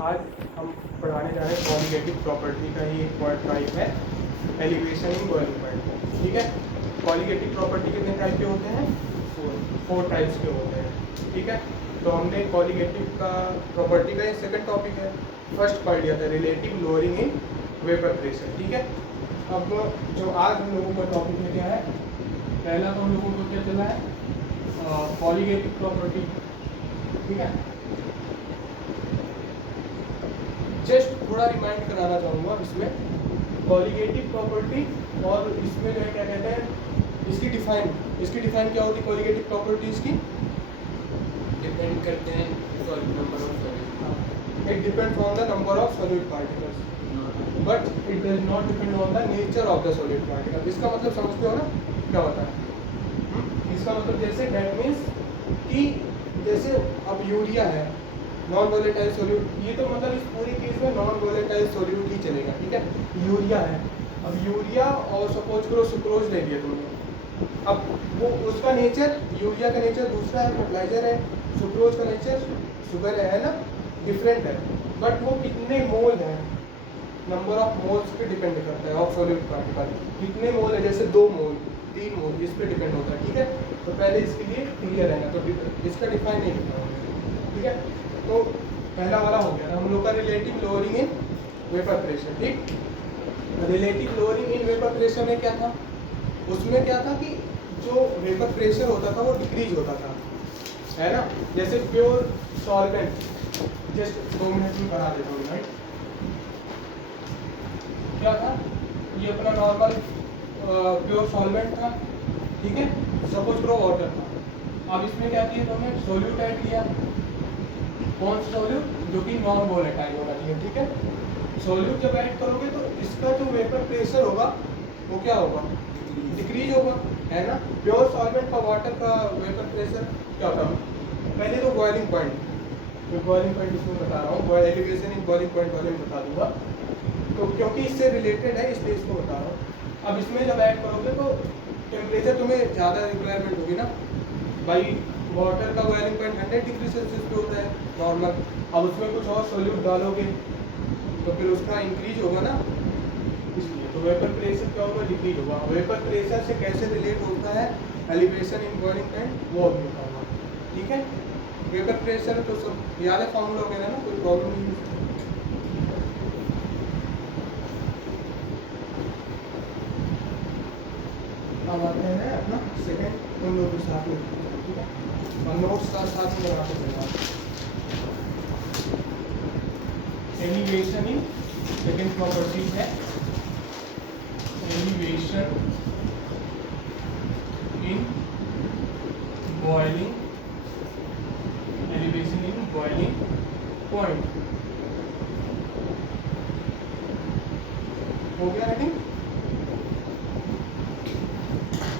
आज हम पढ़ाने जा रहे हैं कॉलिगेटिव प्रॉपर्टी का ही एक वर्ड टाइप है एलिवेशन इन बॉइलिंग पॉइंट। ठीक है, कॉलिगेटिव प्रॉपर्टी कितने टाइप के होते हैं? फोर टाइप्स के होते हैं। ठीक है, तो हमने कॉलिगेटिव का प्रॉपर्टी का ये सेकंड टॉपिक है। फर्स्ट पढ़ लिया था relative lowering in vapour pressure. ठीक है, अब जो आज हम लोगों का टॉपिक में क्या है, पहला तो हम लोगों को क्या चला है कॉलिगेटिव प्रॉपर्टी। ठीक है, जस्ट थोड़ा रिमाइंड कराना चाहूँगा इसमें कॉलिगेटिव प्रॉपर्टी और इसमें जो है क्या कहते हैं इसकी डिफाइन क्या होती है कॉलिगेटिव प्रॉपर्टीज की? डिपेंड करते हैं number of solute. It depends on the number of solid particles but it does not depend on the nature of the solid particle. इसका मतलब समझते हो ना क्या होता है? इसका मतलब जैसे डेट मीन्स कि जैसे अब यूरिया है नॉन वोलेटाइल सोल्यूट, ये तो मतलब इस पूरी केस में नॉन वोलेटाइल सोल्यूट ही चलेगा। ठीक है, यूरिया है, अब यूरिया और सपोज करो सुक्रोज ले लिया तुमने। अब वो उसका नेचर, यूरिया का नेचर दूसरा है, फर्टिलाइजर है, सुक्रोज का नेचर शुगर है ना, डिफरेंट है। बट वो कितने मोल है, नंबर ऑफ मोल्स पे डिपेंड करता है ऑफ सॉल्यूट पार्टिकल। कितने मोल है, जैसे 2 मोल 3 मोल, इस पे डिपेंड होता है। ठीक है, तो पहले इसके लिए क्लियर है ना, तो इसका डिफाइन नहीं करना होगा। ठीक है, तो पहला वाला हो गया हम लोग का relative lowering in vapour pressure. ठीक, relative lowering in vapour pressure में क्या था, उसमें क्या था कि जो वेपर प्रेशर होता था वो डिक्रीज होता था, है ना। जैसे प्योर सॉल्वेंट, जस्ट 2 मिनट में करा देता हूँ। राइट, क्या था ये अपना नॉर्मल प्योर सॉल्वेंट था। ठीक है, सपोज करो वाटर था। अब इसमें क्या किया तुमने, सोल्यूट ऐड किया। कौन सा सोल्यूट? जो कि नॉन वोलेटाइल होना चाहिए। ठीक है, सोल्यूट जब ऐड करोगे तो इसका जो वेपर प्रेशर होगा वो क्या होगा, डिक्रीज होगा, है ना। प्योर सॉल्वेंट का वाटर का वेपर प्रेशर क्या होता है? पहले तो बॉइलिंग पॉइंट, जो बॉइलिंग पॉइंट इसमें बता रहा हूँ, एलिवेशन इन बॉइलिंग पॉइंट वाले में बता दूंगा, तो क्योंकि इससे रिलेटेड है इसलिए इसको बता रहा हूँ। अब इसमें जब ऐड करोगे तो टेम्परेचर तुम्हें ज़्यादा रिक्वायरमेंट होगी ना भाई। वाटर का बॉइलिंग पॉइंट 100 डिग्री सेल्सियस पे होता है नॉर्मल। अब उसमें कुछ और सोल्यूट डालोगे तो फिर उसका इंक्रीज होगा ना, इसलिए तो वेपर प्रेशर क्या होगा, डिक्रीज होगा। वेपर प्रेशर से कैसे रिलेट होता है एलिवेशन इन बॉइलिंग पॉइंट, वो अभी बताऊंगा। ठीक है, वेपर प्रेशर तो सब याद है, फॉर्मूला वगैरह ना, कोई प्रॉब्लम नहीं है। अब आते हैं अपना सेकेंड, उन लोगों के साथ में। ठीक है, और नोट्स साथ में लगा के चलना। एलिवेशन इन सेकेंड प्रॉपर्टी है elevation in boiling, elevation in boiling point. हो गया रेडी?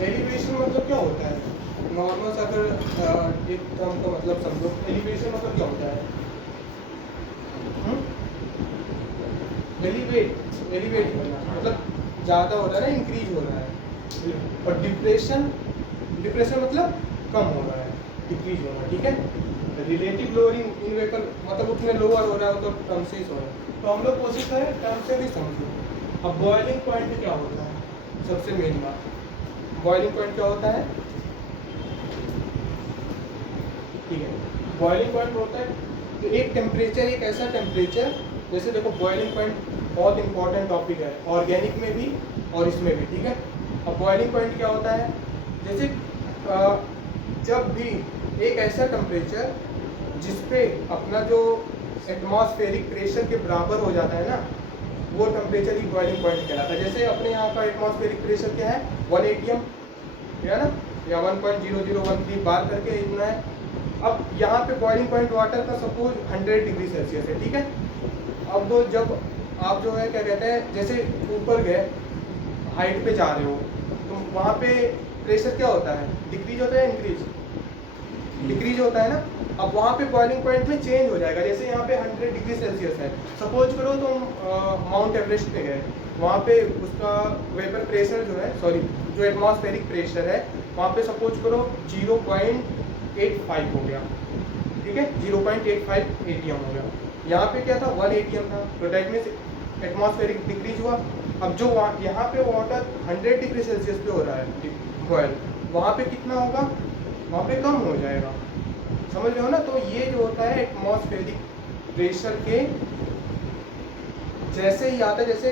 एलिवेशन मतलब क्या होता है, नॉर्मल सा अगर एक टर्म का मतलब समझो, एलिवेशन मतलब क्या होता है? एलिवेट करना मतलब ज़्यादा हो रहा है ना, इंक्रीज हो रहा है। और डिप्रेशन मतलब कम हो रहा है, डिक्रीज हो रहा है। ठीक है, रिलेटिव लोअरिंग इन वेपर मतलब उसमें लोअर हो रहा है तो टर्म से ही हो रहा है। तो हम लोग कोशिश करें टर्म से भी समझो। अब बॉइलिंग पॉइंट क्या होता है, सबसे मेन बात, बॉइलिंग पॉइंट क्या होता है? ठीक है, बॉइलिंग पॉइंट होता है तो एक टेम्परेचर, एक ऐसा टेम्परेचर, जैसे देखो बॉइलिंग पॉइंट बहुत इंपॉर्टेंट टॉपिक है ऑर्गेनिक में भी और इसमें भी। ठीक है, अब बॉइलिंग पॉइंट क्या होता है, जैसे जब भी एक ऐसा टेम्परेचर जिसपे अपना जो एटमॉस्फेरिक प्रेशर के बराबर हो जाता है ना, वो टेम्परेचर ही बॉइलिंग पॉइंट कहलाता है। जैसे अपने यहाँ का एटमॉस्फेरिक प्रेशर क्या है, 1 atm है ना, या 1.0013 बार करके इतना है। अब यहाँ पे बॉइलिंग पॉइंट वाटर का सपोज 100 डिग्री सेल्सियस है। ठीक है, अब तो जब आप जो है क्या कहते हैं, जैसे ऊपर गए हाइट पे जा रहे हो तो वहाँ पे प्रेशर क्या होता है, डिक्रीज होता है, इंक्रीज डिक्रीज होता है ना। अब वहाँ पे बॉइलिंग पॉइंट में चेंज हो जाएगा। जैसे यहाँ पे 100 डिग्री सेल्सियस है, सपोज करो तुम माउंट एवरेस्ट पे गए, वहाँ पे उसका वेपर प्रेशर जो है, सॉरी जो एटमॉस्फेरिक प्रेशर है वहाँ पे सपोज करो 0.85 हो गया। ठीक है, 0.85 ATM हो गया। यहाँ पे क्या था 1 ATM था, तो दैट मीन्स एटमॉस्फेरिक डिक्रीज हुआ। अब जो यहाँ पे वाटर 100 डिग्री सेल्सियस पे हो रहा है बॉयल, वहाँ पे कितना होगा, वहाँ पे कम हो जाएगा, समझ रहे हो ना। तो ये जो होता है एटमॉस्फेरिक प्रेशर के जैसे ही आता है, जैसे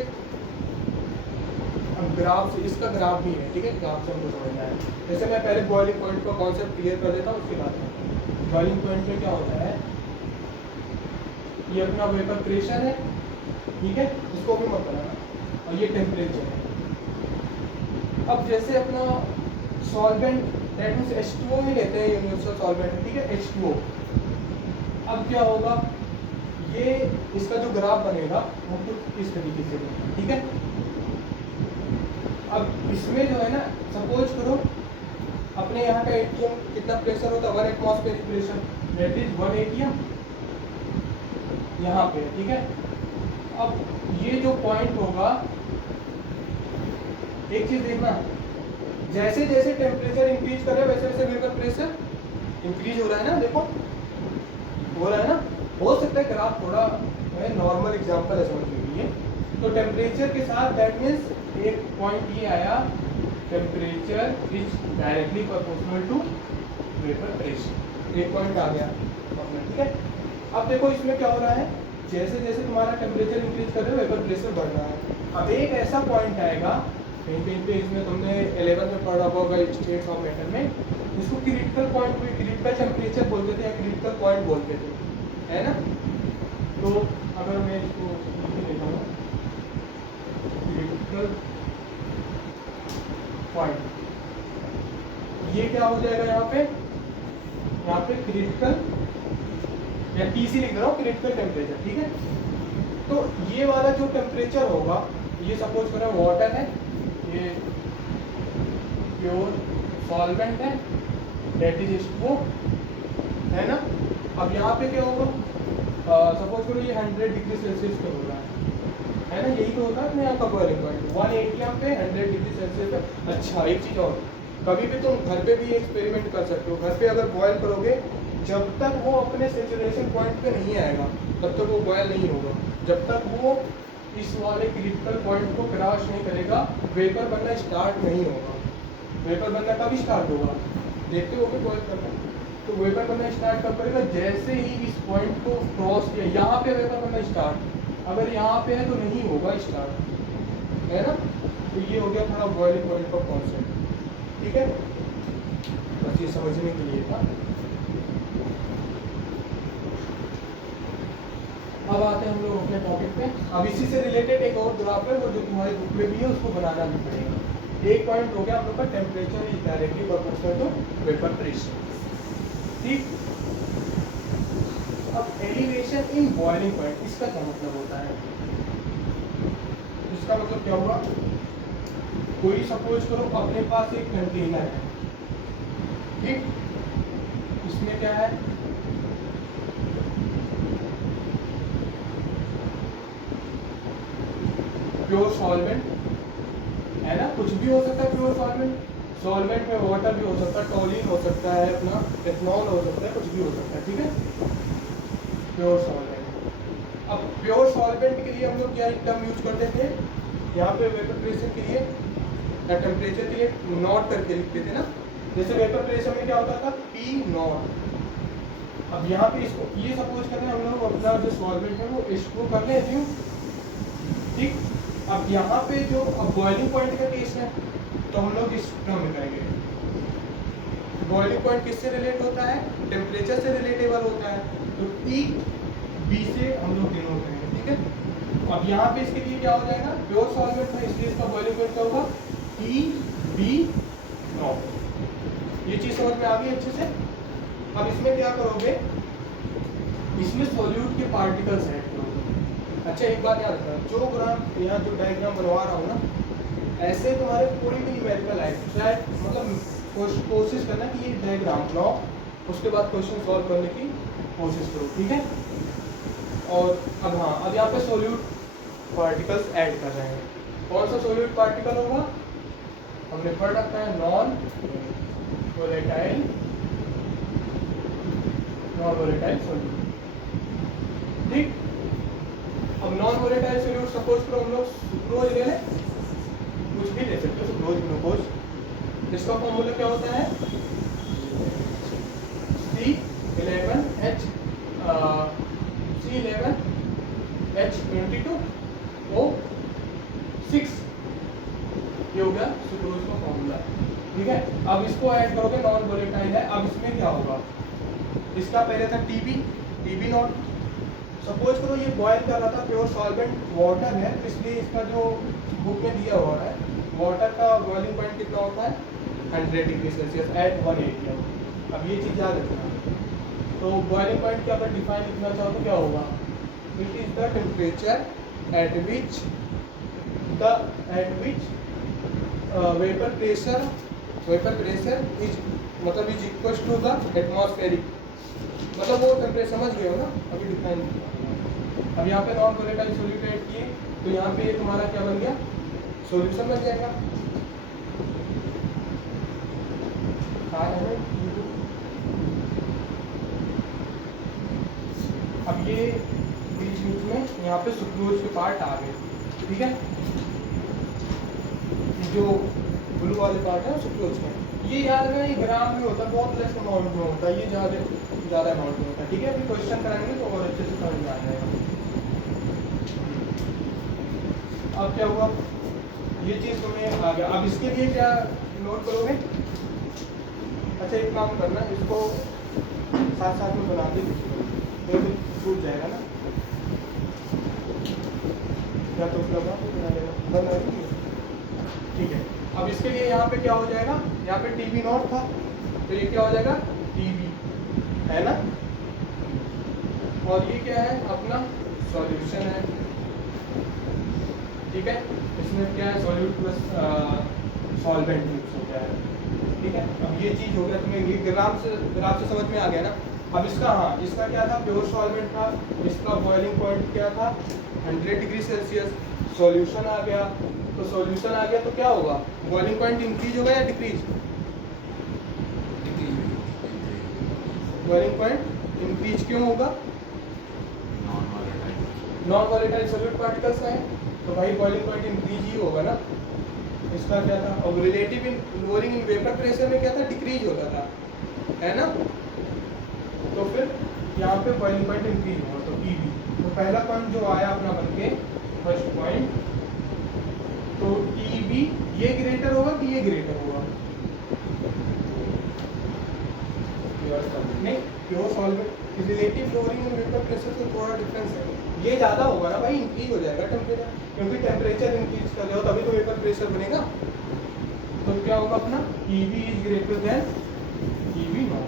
ग्राफ से, इसका ग्राफ भी है, ठीक है, ग्राफ से हमको समझना है। जैसे मैं पहले बॉइलिंग पॉइंट का कॉन्सेप्ट क्लियर कर देता हूँ, उसके बाद बॉइलिंग पॉइंट में क्या होता है, ये अपना वेपर प्रेशर है, ठीक है, इसको भी मत बनाना, और ये टेम्परेचर है। अब जैसे अपना सॉल्वेंट दैट मीन्स H2O ही लेते हैं, यूनिवर्सल सॉल्वेंट है, ठीक है, H2O। अब क्या होगा, ये इसका जो ग्राफ बनेगा वो कुछ इस तरीके से बनेगा, ठीक है। अब इसमें जो है ना, सपोज करो अपने यहाँ का ATM कितना प्रेशर होता है, 1 atmospheric pressure, that is 1 ATM यहाँ पे, ठीक है। अब ये जो पॉइंट होगा, एक चीज देखना, जैसे जैसे टेम्परेचर इंक्रीज कर रहा है वैसे वैसे वेपर प्रेशर इंक्रीज हो रहा है ना, देखो हो रहा है ना। हो सकता है ग्राफ थोड़ा नॉर्मल एग्जांपल है समझने के लिए। तो टेम्परेचर के साथ दैट मीन्स एक पॉइंट ये आया, temperature is directly proportional to vapour pressure, एक पॉइंट आ गया, ठीक है। अब देखो इसमें क्या हो रहा है, जैसे जैसे तुम्हारा टेम्परेचर इंक्रीज कर रहे हो वेपर प्रेशर बढ़ रहा है। अब एक ऐसा पॉइंट आएगा कहीं कहीं पे, इसमें तुमने 11 में पढ़ा होगा स्टेट्स ऑफ मैटर में, इसको क्रिटिकल पॉइंट, क्रिटिकल टेम्परेचर बोलते थे या क्रिटिकल पॉइंट बोलते थे, है ना। तो अगर मैं इसको लिख देता हूँ, क्रिटिकल पॉइंट, ये क्या हो जाएगा यहाँ पे क्रिटिकल या TC लिख रहा हूँ, क्रिटिकल टेम्परेचर, ठीक है। तो ये वाला जो टेम्परेचर होगा, ये सपोज करें वाटर है, ये प्योर सॉल्वेंट है, दैट इज H2O, है ना। अब यहाँ पे क्या होगा, सपोज करो ये 100 डिग्री सेल्सियस पे हो रहा है ना, यही तो होता है अपने यहाँ का बॉइलिंग पॉइंट, 1 ATM पे 100 डिग्री सेल्सियस पे। अच्छा एक चीज़ और, कभी भी तुम घर पे भी एक्सपेरिमेंट कर सकते हो, घर पे अगर बॉयल करोगे, जब तक वो अपने सेचुरेशन पॉइंट पे नहीं आएगा तब तक वो बॉयल नहीं होगा, जब तक वो इस वाले क्रिटिकल पॉइंट को क्रॉस नहीं करेगा वेपर बनना स्टार्ट नहीं होगा। वेपर बनना कब स्टार्ट होगा, देखते हो कि बॉयल करना, तो वेपर बनना स्टार्ट कब करेगा, जैसे ही इस पॉइंट को क्रॉस किया, यहाँ पे वेपर बनना स्टार्ट, अगर यहाँ पे है तो नहीं होगा स्टार्ट, है ना। तो ये हो गया थोड़ा बॉइलिंग पॉइंट का कॉन्सेप्ट, ठीक है, बस ये समझने के लिए था। अब आते हैं हम लोग अपने टॉपिक पे। अब इसी से रिलेटेड एक और ग्राफ है, वो जो तुम्हारे बुक में भी है, उसको बनाना भी पड़ेगा। एक पॉइंट हो गया हम लोग का, temperature is directly proportional to vapour pressure, ठीक। अब एलिवेशन इन बॉइलिंग पॉइंट, इसका क्या मतलब होता है, इसका मतलब क्या हुआ, कोई सपोज करो अपने पास एक कंटेनर है, ठीक, इसमें क्या है, प्योर सॉल्वेंट है ना, कुछ भी हो सकता है प्योर सॉल्वेंट में वाटर भी हो सकता है, टोलिन हो सकता है, अपना एथनॉल हो सकता है, कुछ भी हो सकता है, ठीक है, प्योर सॉल्वेंट। अब प्योर सॉल्वेंट के लिए हम लोग क्या टर्म यूज करते थे, यहाँ पे वेपर प्रेशर के लिए या टेम्परेचर के लिए नॉट करके लिखते थे ना, जैसे वेपर प्रेशर में क्या होता था P नॉट। अब यहाँ पे इसको ये सपोज करते हैं हम लोग अपना जो सॉल्वेंट है वो H2O कर लेते हैं, ठीक। अब यहाँ पे जो बॉइलिंग पॉइंट का केस है तो हम लोग इस टर्म में करेंगे, बॉइलिंग पॉइंट किससे रिलेट होता है, टेम्परेचर से रिलेटेबल होता है, तो TB से हम लोग डिनोट करेंगे, ठीक है। अब यहाँ पे इसके लिए क्या हो जाएगा, प्योर सॉल्वेंट है इसलिए इसका बॉइलिंग पॉइंट क्या होगा, TB नॉट। ये चीज़ समझ में आ गई अच्छे से। अब इसमें क्या करोगे, इसमें सॉल्यूट के पार्टिकल्स ऐड करोगे। अच्छा एक बात याद रखना, जो ग्राम यहाँ जो डायग्राम बनवा रहा हूँ ना, ऐसे तुम्हारे कोई भी न्यूमेरिकल आए, शायद मतलब कोशिश करना कि ये डायग्राम बनाओ, उसके बाद क्वेश्चन सॉल्व करने की कोशिश करो, ठीक है। और अब हाँ, अब यहाँ पे सोल्यूट पार्टिकल्स ऐड कर रहे हैं, कौन सा सोल्यूट पार्टिकल होगा, हमने पढ़ रखा है non volatile non volatile solute. ठीक, अब नॉन वोलेटाइल सोल्यूट सपोज करो हम लोग सुक्रोज ले लें, कुछ भी ले सकते हो, सुक्रोज ग्लूकोज। इसका फॉर्मूला क्या होता है? C11H22O6, ये हो गया सुक्रोज का फॉर्मूला। ठीक है, अब इसको ऐड करोगे, नॉन वोलेटाइल है। अब इसमें क्या होगा? इसका पहले था TB नॉट। सपोज करो ये बॉयल कर रहा था, प्योर सॉल्वेंट वाटर है, इसलिए इसका जो बुक में दिया हुआ है वाटर का बॉइलिंग पॉइंट कितना होता है? 100 डिग्री सेल्सियस एट 180। अब ये चीज़ याद रखना। तो बॉइलिंग पॉइंट क्या अगर डिफाइन लिखना चाहो तो क्या होगा? It is the temperature at which vapour pressure is मतलब is equal to the atmospheric, मतलब वो टेम्परेचर समझ गए हो ना, अभी डिफाइन। अब यहाँ पे नॉन वोलेटाइल सोल्यूट ऐड किए तो यहाँ पे तुम्हारा क्या बन गया? सॉल्यूशन बन जाएगा। अब ये बीच में यहाँ पे सुक्रोज के पार्ट आ गए। ठीक है, जो ब्लू वाले पार्ट है सुक्रोज का, ये याद रखना, ये ग्राम में होता है, बहुत लेस अमाउंट में होता है, ये ज़्यादा अमाउंट में होता है। ठीक है, अभी क्वेश्चन कराएंगे तो और अच्छे से समझ में आ जाएगा। अब क्या हुआ? ये चीज़ तुम्हें आ गया। अब इसके लिए क्या नोट करोगे? अच्छा, एक काम करना, इसको साथ में बना के छूट जाएगा ना, या तो बना देगा। ठीक है, अब इसके लिए यहाँ पे क्या हो जाएगा? यहाँ पे TB नॉट था, तो ये क्या हो जाएगा? TB है ना, और ये क्या है? अपना सॉल्यूशन है। ठीक है, इसमें क्या है? सॉल्यूट प्लस सॉल्वेंट मिक्स हो गया है। ठीक है, अब ये चीज़ हो गया, तुम्हें ये ग्राफ से समझ में आ गया ना। अब इसका, हाँ, इसका क्या था? प्योर सॉल्वेंट था, इसका बॉइलिंग पॉइंट क्या था? 100 डिग्री सेल्सियस। सॉल्यूशन आ गया, तो सॉल्यूशन आ गया तो क्या होगा? बॉइलिंग पॉइंट इंक्रीज होगा या डिक्रीज? बॉइलिंग पॉइंट इंक्रीज क्यों होगा? नॉन वोलेटाइल सॉल्यूट पार्टिकल्स है, तो भाई बॉइलिंग पॉइंट इंक्रीज ही होगा ना। इसका क्या था? अब relative in lowering in vapour pressure में क्या था? डिक्रीज होता था, है ना। तो फिर यहाँ पे बॉइलिंग पॉइंट इंक्रीज होगा, तो TB। तो पहला पॉइंट जो आया अपना बनके फर्स्ट पॉइंट, तो TB ये ग्रेटर होगा कि ये ग्रेटर होगा? नहीं, pure solvent relative lowering in vapour pressure से थोड़ा डिफरेंस है, ये ज़्यादा होगा ना भाई, इंक्रीज हो जाएगा टेम्परेचर, क्योंकि टेम्परेचर इंक्रीज कर रहे हो तभी तो वेपर प्रेशर बनेगा। तो क्या होगा अपना? TB is greater than TB naught.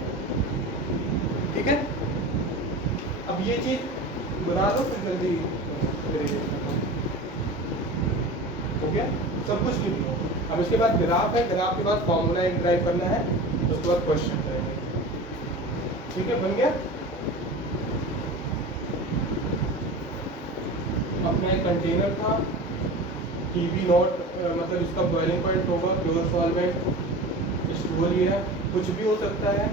ठीक है, अब ये चीज़ बना दो फिर जल्दी हो गया, सब कुछ लिख लो। अब इसके बाद ग्राफ है, ग्राफ के बाद फॉर्मूला एक ड्राइव करना है, उसके बाद क्वेश्चन करेंगे। ठीक है, बन गया। अपना एक कंटेनर था, TB नॉट मतलब इसका बॉइलिंग पॉइंट होगा प्योर सॉल्वेंट, स्टोर ये है, कुछ भी हो सकता है।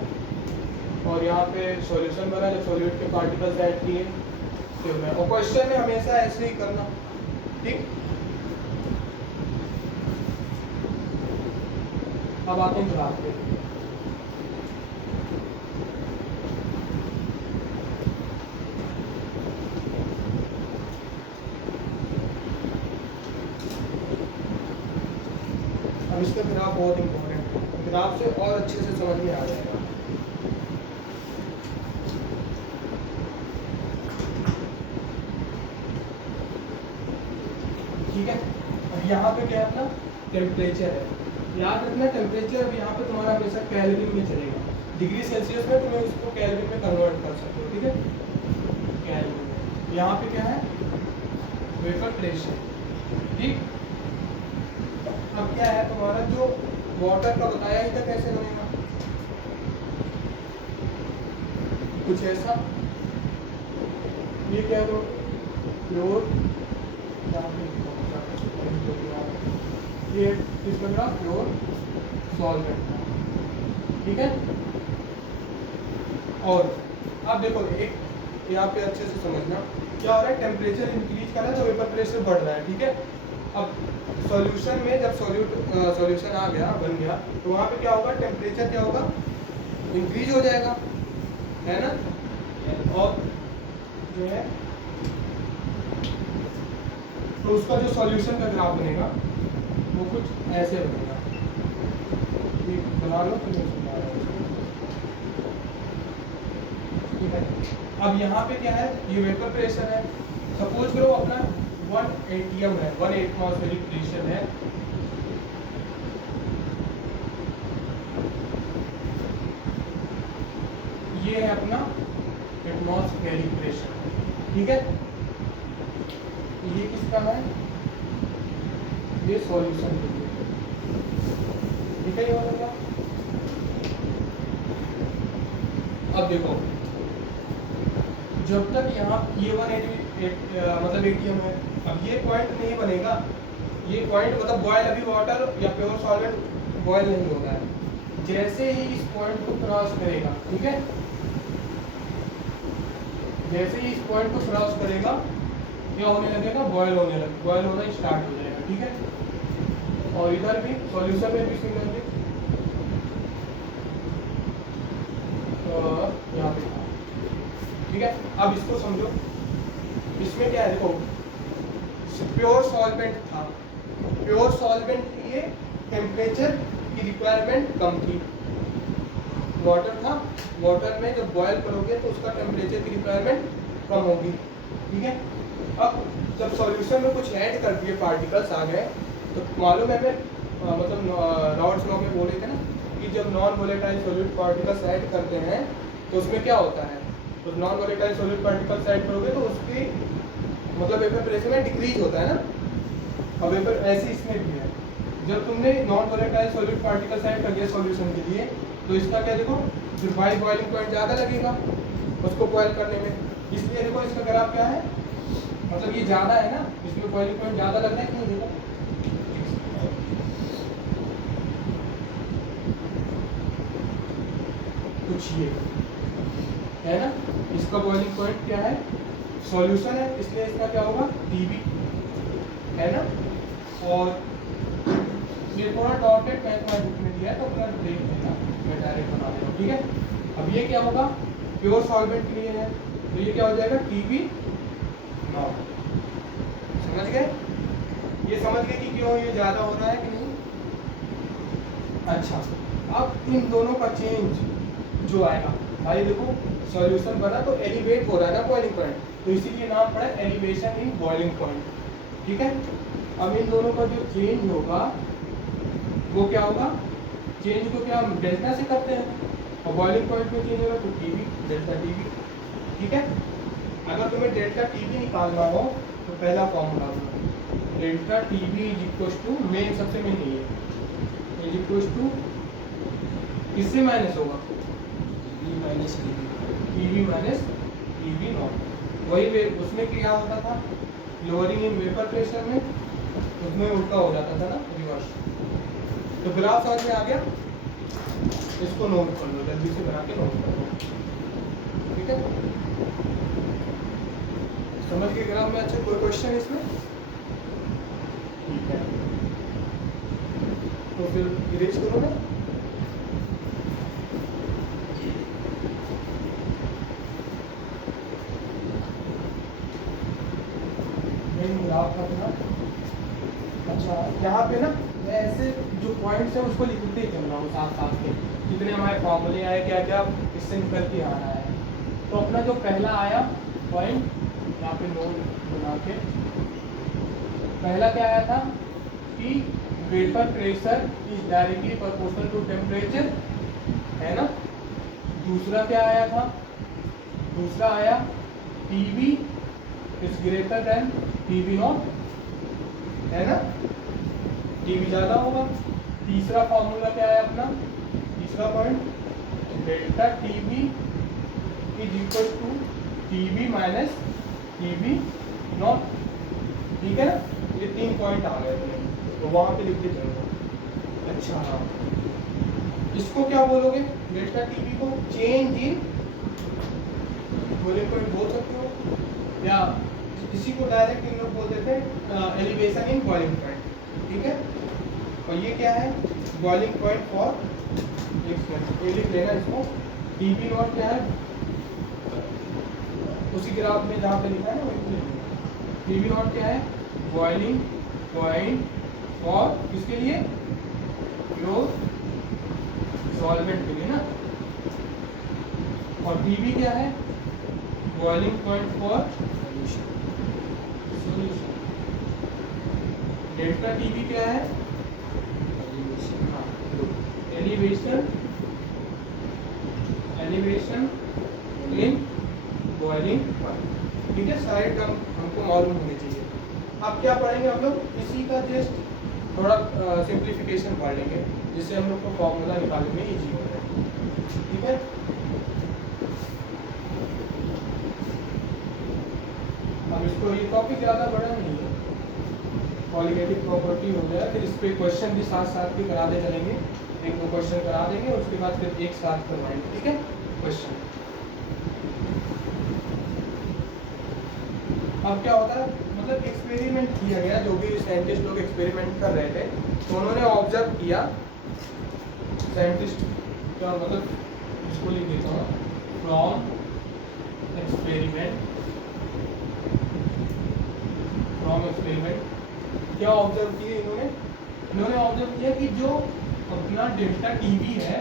और यहाँ पे सॉल्यूशन बना, जब सॉल्यूट के पार्टिकल्स ऐड किए फिर मैं, और क्वेश्चन में हमेशा ऐसे ही करना। ठीक, अब आते हैं ग्राफ पे। अब इसका ग्राफ बहुत इंपॉर्टेंट है, ग्राफ से और अच्छे से समझ में आ जाएगा। ठीक है, अब यहाँ पे क्या है अपना? टेम्परेचर है, याद रखना टेम्परेचर। अब यहाँ पे तुम्हारा हमेशा केल्विन में चलेगा, डिग्री सेल्सियस में तुम्हें उसको केल्विन में कन्वर्ट कर सकते हो। ठीक है, केल्विन में। यहाँ पे क्या है? Vapour pressure. ठीक, अब क्या है तुम्हारा जो वाटर का बताया ही था कैसे बनेगा, कुछ ऐसा। ये क्या है? तो प्योर, ये किस बन रहा? Pure solvent. ठीक है, और अब देखो एक यहाँ पे अच्छे से समझना क्या हो रहा है, टेम्परेचर इंक्रीज कर रहा है तो वेपर प्रेशर बढ़ रहा है, ठीक है। अब सॉल्यूशन में जब सॉल्यूशन आ गया, बन गया, तो वहाँ पे क्या होगा, टेम्परेचर क्या होगा, इंक्रीज हो जाएगा, है ना। और जो है तो उसका जो सॉल्यूशन का ग्राफ बनेगा वो कुछ ऐसे बनेगा, ये बना लो तो मैं समझा रहा हूँ, ठीक है। अब यहाँ पे क्या है, ये वेपर प्रेशर है, सपोज करो अपना 1 atm है, 1 एटमॉस्फेरिक प्रेशर है, ये है अपना एटमॉस्फेरिक प्रेशर, ठीक है। ये किसका है, ये सॉल्यूशन के लिए, ठीक है, ये हो गया। अब देखो जब तक यहाँ ये 180 मतलब एटीएम है, अब ये पॉइंट नहीं बनेगा, ये पॉइंट मतलब बॉयल, अभी वाटर या प्योर सॉल्वेंट बॉयल नहीं होगा है, जैसे ही इस पॉइंट को क्रॉस करेगा, ठीक है, जैसे ही इस पॉइंट को क्रॉस करेगा क्या होने लगेगा, बॉयल होना स्टार्ट हो जाएगा, ठीक है। और इधर भी सॉल्यूशन में भी सिमिलरली यहाँ पे, ठीक है। अब इसको समझो, इसमें क्या है, देखो प्योर सॉल्वेंट था, प्योर सॉल्वेंट के लिए टेम्परेचर की रिक्वायरमेंट कम थी, वाटर था, वाटर में जब बॉयल करोगे तो उसका टेम्परेचर की रिक्वायरमेंट कम होगी, ठीक है। अब जब सॉल्यूशन में कुछ ऐड कर दिए, पार्टिकल्स आ गए, तो मालूम है हमें मतलब रॉड्स लॉ में बोले थे ना कि जब non volatile solute particles add करते हैं तो उसमें क्या होता है, तो non volatile solute particles add करोगे तो उसकी मतलब वेपर प्रेशर में डिक्रीज होता है ना। अब वेपर ऐसे इसमें भी है, जब तुमने non volatile solute particles add कर दिया सॉल्यूशन के लिए, तो इसका क्या देखो, जो बॉइलिंग पॉइंट ज़्यादा लगेगा उसको बॉयल करने में, इसलिए देखो इसका ग्राफ क्या है, मतलब ये ज़्यादा है ना, इसमें बॉइलिंग पॉइंट ज़्यादा लग रहा है कि नहीं, देखो कुछ ये है ना, इसका बॉइलिंग पॉइंट क्या है, सॉल्यूशन है, इसलिए इसका क्या होगा, dB, है ना। और ये थोड़ा डॉटेड मैंने तुम्हारे बुक में दिया है तो अपना देख लेना, मैं डायरेक्ट बना दे रहा हूँ, ठीक है। अब ये क्या होगा, प्योर सॉल्वेंट के लिए है, तो ये क्या हो जाएगा, TB नॉट, समझ गए, ये समझ गए कि क्यों ये ज़्यादा हो रहा है कि नहीं। अच्छा, अब इन दोनों का चेंज जो आएगा, भाई देखो सॉल्यूशन बना तो एलिवेट हो रहा है ना बॉइलिंग पॉइंट, तो इसीलिए नाम पड़ा एलिवेशन इन बॉइलिंग पॉइंट, ठीक है। अब इन दोनों का जो चेंज होगा वो क्या होगा, चेंज को क्या हम डेल्टा से करते हैं, और बॉइलिंग पॉइंट में चेंज होगा तो TB डेल्टा TB, ठीक है। अगर तुम्हें डेल्टा TB निकालना हो तो पहला फॉर्मूला होगा delta TB is equal to, main सबसे मेन नहीं है, इज इक्वल टू किससे माइनस होगा, TB माइनस TB नॉट, वही उसमें क्या होता था, लोअरिंग इन वेपर प्रेशर में उसमें उल्टा हो जाता था ना, रिवर्स। तो ग्राफ समझ में आ गया, इसको नोट कर लो, जल्दी से बना के नोट कर लो, ठीक है। समझ के ग्राफ में, अच्छा कोई क्वेश्चन इसमें, ठीक है, तो फिर इरेज करो ना, ग्राफ का था। अच्छा यहाँ पे ना मैं ऐसे जो पॉइंट्स हैं उसको लिखते ही चल रहा हूँ साथ साथ के, कितने हमारे फॉर्मूले आए, क्या क्या इससे निकल के आ रहा है। तो अपना जो पहला आया पॉइंट, यहाँ पे नोट बना के, पहला क्या आया था कि vapour pressure is directly proportional to temperature, है ना। दूसरा क्या आया था, दूसरा आया TB is greater than TB naught, है ना, TB ज़्यादा होगा। तीसरा फॉर्मूला क्या है अपना, तीसरा point, delta TB is equal to TB minus TB naught, ठीक है ना। ये 3 पॉइंट आ गए थे, तो वहाँ पे लिखते चलो। अच्छा हाँ, इसको क्या बोलोगे, डेल्टा TB को चेंज इन बॉइलिंग पॉइंट बोल सकते हो, या इसी को डायरेक्ट इन लोग बोल देते हैं एलिवेशन इन बॉइलिंग पॉइंट, ठीक है। और ये क्या है, बॉइलिंग पॉइंट फॉर, ये लिख लेना इसको, टीबी नॉट क्या है, उसी ग्राफ में जहाँ पे लिखा है ना वही लिख लेना। टीबी नॉट क्या है, बॉइलिंग पॉइंट फॉर किसके लिए, क्लोज सॉल्वेंट के लिए ना। और टीबी क्या है, boiling point for solution. Delta TB क्या है, elevation, elevation in boiling point, ठीक है। सारे टर्म हमको मालूम होने चाहिए। अब क्या पढ़ेंगे हम लोग, इसी का जस्ट थोड़ा सिंप्लीफिकेशन पढ़ लेंगे, जिससे हम लोग को फॉर्मूला निकालने में इजी हो जाए, ठीक है। अब इसको, ये टॉपिक ज़्यादा बड़ा नहीं है, पॉलीगेटिक प्रॉपर्टी हो गया, फिर इस पे क्वेश्चन भी साथ साथ भी कराते चलेंगे, एक दो क्वेश्चन करा देंगे, उसके बाद फिर एक साथ करवाएंगे, ठीक है। क्वेश्चन अब क्या होता है, मतलब एक्सपेरिमेंट किया गया, जो भी साइंटिस्ट लोग एक्सपेरिमेंट कर रहे थे, तो उन्होंने ऑब्जर्व किया, साइंटिस्ट का मतलब इसको लिख देता हूँ, फ्रॉम एक्सपेरिमेंट, फ्रॉम एक्सपेरिमेंट क्या ऑब्जर्व किए इन्होंने, इन्होंने ऑब्जर्व किया कि जो अपना डेल्टा टीवी है,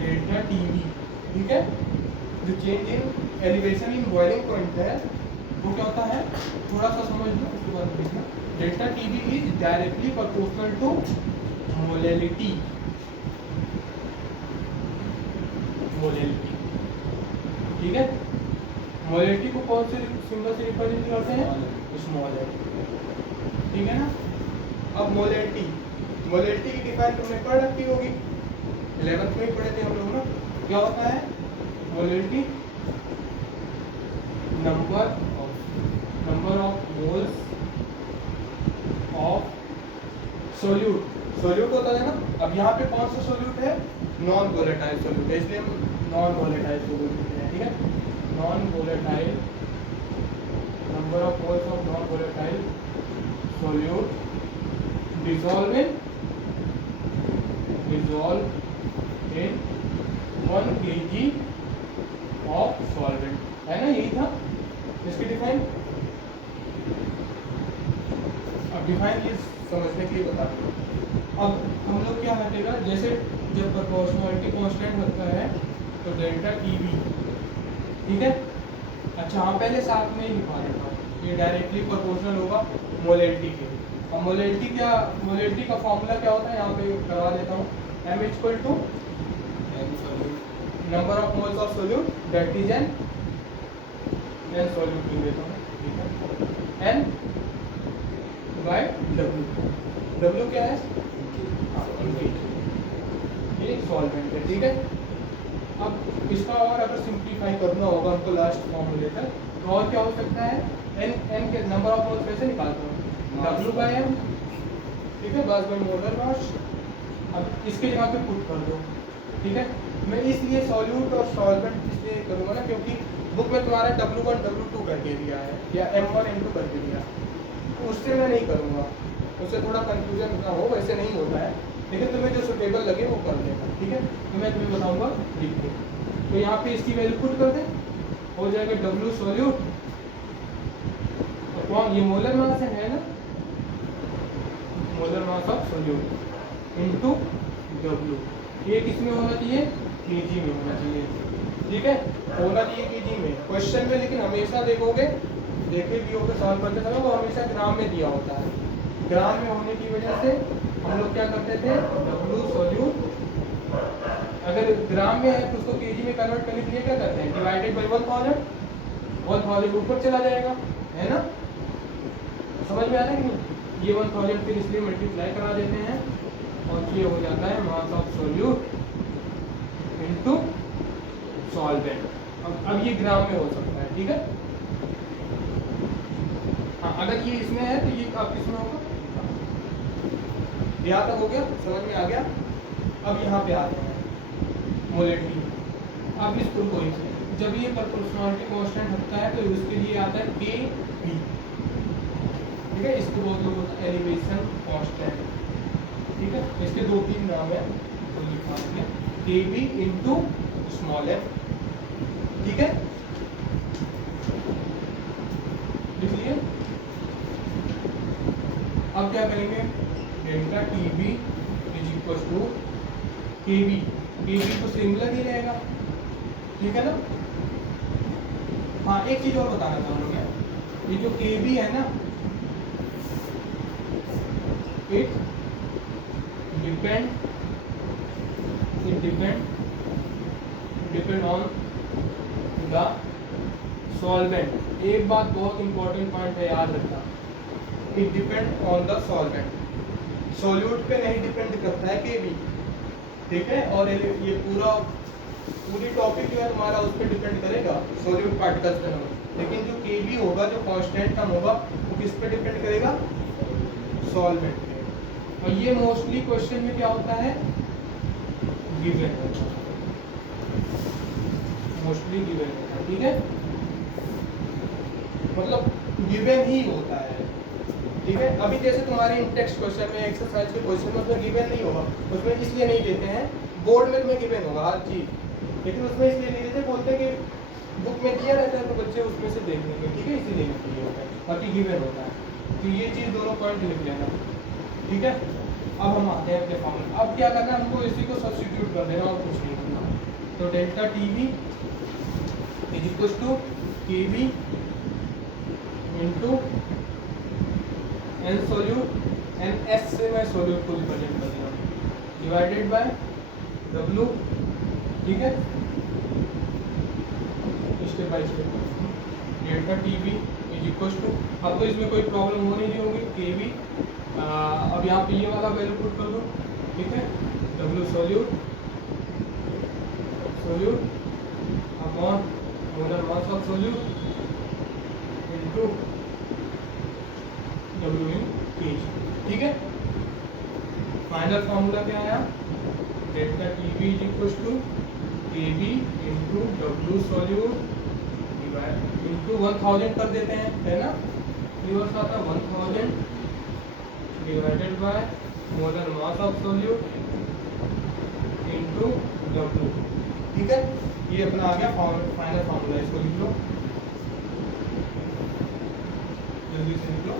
डेल्टा टीवी, ठीक है, जो change in elevation in boiling point है, वो क्या होता है, थोड़ा सा समझ लो उसके बाद देखना। Delta TV is directly proportional to molality, molality, ठीक है। मोलैलिटी को कौन से सिंबल से रिप्रेजेंट करते हैं, स्मॉल है, ठीक है ना। अब मोलैलिटी, मोलैलिटी की डिफाइन तुमने पढ़ रखी होगी, 11th में ही पढ़े थे हम लोग ना। क्या होता है molality, number of moles of solute, solute होता है ना। अब यहाँ पे कौन सा सोल्यूट है, नॉन वोलेटाइल सोल्यूट है, इसलिए हम नॉन वोलेटाइल सोल्यूट लिखते हैं, ठीक है। Non volatile, number of moles of non volatile solute dissolve in 1 kg of solvent, है ना, यही था इसकी डिफाइन। अब डिफाइन ये समझने के लिए बता दूँ। अब हम लोग क्या हटेगा, जैसे जब प्रोपोर्शनलिटी कांस्टेंट होता है तो डेल्टा टीवी, ठीक है। अच्छा हाँ, पहले साथ में ही लिखा देता हूँ, ये डायरेक्टली प्रोपोर्शनल होगा मोलैलिटी के। अब मोलैलिटी क्या, मोलैलिटी का फॉर्मूला क्या होता है, यहाँ पे करवा देता हूँ, m equal to number of moles of solute that is n solute लिख देता हूँ, ठीक है, n बाय w क्या है, ये सॉल्वेंट है, ठीक है। अब इसका और अगर सिंप्लीफाई करना होगा हमको लास्ट फॉर्मूले तक, तो और क्या हो सकता है, n के नंबर ऑफ मोल्स कैसे निकालता हूँ, W बाय m, ठीक है, बस बाय मोलर मास। अब इसके जगह पे पुट कर दो, ठीक है। मैं इसलिए सॉल्यूट और सॉल्वेंट इसलिए करूँगा ना, क्योंकि बुक में तुम्हारा W1 W2 करके दिया है, या M1 M2 करके दिया, तो उससे मैं नहीं करूँगा, उससे थोड़ा कंफ्यूजन ना हो, वैसे नहीं होता है, लेकिन तुम्हें जो सुटेबल लगे वो कर लेना, ठीक है। तो मैं तुम्हें बताऊँगा लिख के, तो यहाँ पे इसकी वैल्यू पुट कर दे, हो जाएगा W सॉल्यूट अपॉन ये मोलर मास है ना, molar mass of solute into W, ये किसमें होना चाहिए, केजी में होना चाहिए, ठीक है, होना चाहिए केजी में क्वेश्चन में, लेकिन हमेशा देखोगे, देखे भी होगे सॉल्व करते समय, वो हमेशा ग्राम में दिया होता है। ग्राम में होने की वजह से हम लोग क्या करते थे, W सोल्यूट अगर ग्राम में है तो उसको केजी में कन्वर्ट करने के लिए क्या करते हैं, डिवाइडेड बाई 1000 ऊपर चला जाएगा, है ना, समझ में आ रहा है कि नहीं। ये 1000 फिर इसलिए मल्टीप्लाई करा देते हैं, और ये हो जाता है मास ऑफ सोल्यूट इनटू सॉल्वेंट। अब ये ग्राम में हो सकता है, ठीक है। हाँ, अगर ये इसमें है तो ये अब किसमें होगा, यहाँ तक हो गया, समझ में आ गया। अब यहाँ पे आते हैं मोलैलिटी, अब इसको कोई जब ये प्रोपोर्शनलिटी कांस्टेंट होता है तो इसके लिए आता है के बी, ठीक है, इसको बहुत लोग होता है एलिवेशन कांस्टेंट, ठीक है। इसके दो तीन नाम है तो लिखा हमने के बी इंटू स्मॉल एफ, ठीक है, लिख लिए। अब क्या करेंगे, delta T B is equal to K B तो सिमिलर ही रहेगा, ठीक है ना। हाँ एक चीज और बताना चाहूँगा, ये जो के बी है ना, it depend on the solvent. एक बात बहुत इंपॉर्टेंट पॉइंट है, याद रखना, it depend on the solvent, solute पे नहीं डिपेंड करता है के बी, ठीक है। और ये पूरी टॉपिक जो है तुम्हारा उस पर डिपेंड करेगा सॉल्यूट पार्टिकल्स पे होगा, लेकिन जो के बी होगा, जो कांस्टेंट टर्म होगा, वो किस पे डिपेंड करेगा, सॉल्वेंट पे। और ये मोस्टली क्वेश्चन में क्या होता है, गिवन होता है, मोस्टली गिवन होता है, ठीक है, मतलब गिवन ही होता है, ठीक है। अभी जैसे तुम्हारे टेक्स्ट क्वेश्चन में, एक्सरसाइज के क्वेश्चन में उसमें गिवन नहीं होगा, उसमें इसलिए नहीं देते हैं, बोर्ड में तुम्हें गिवन होगा हर चीज, लेकिन उसमें इसलिए नहीं देते, बोलते हैं कि बुक में दिया रहता है तो बच्चे उसमें से देख लेंगे, ठीक है, इसीलिए नहीं होता है, बाकी गिवन होता है। तो ये चीज़ दोनों पॉइंट लिख लेना, ठीक है। अब हम आते हैं अपने फॉर्मूले, अब क्या करना है हमको, इसी को सब्स्टिट्यूट कर देना और कुछ नहीं करना। तो delta T B is equal to K B into N solute, N S से मैं सोल्यूट को रिप्रेजेंट कर देना, डिवाइडेड बाय डब्ल्यू, ठीक है, step by step. Delta T B is equal to, अब तो इसमें कोई प्रॉब्लम हो नहीं होगी, के बी, अब यहाँ पे ये वाला वैल्यू पुट कर दो, ठीक है, W solute upon molar mass of solute into W in KG, ठीक है। फाइनल फार्मूला क्या आया, delta T B is equal to K B into W solute into 1000 कर देते हैं, है ना, रिवर्स आता है 1000 divided by molar mass of solute into W, ठीक है। ये अपना आ गया फाइनल फार्मूला, इसको लिख लो, जल्दी से लिख लो।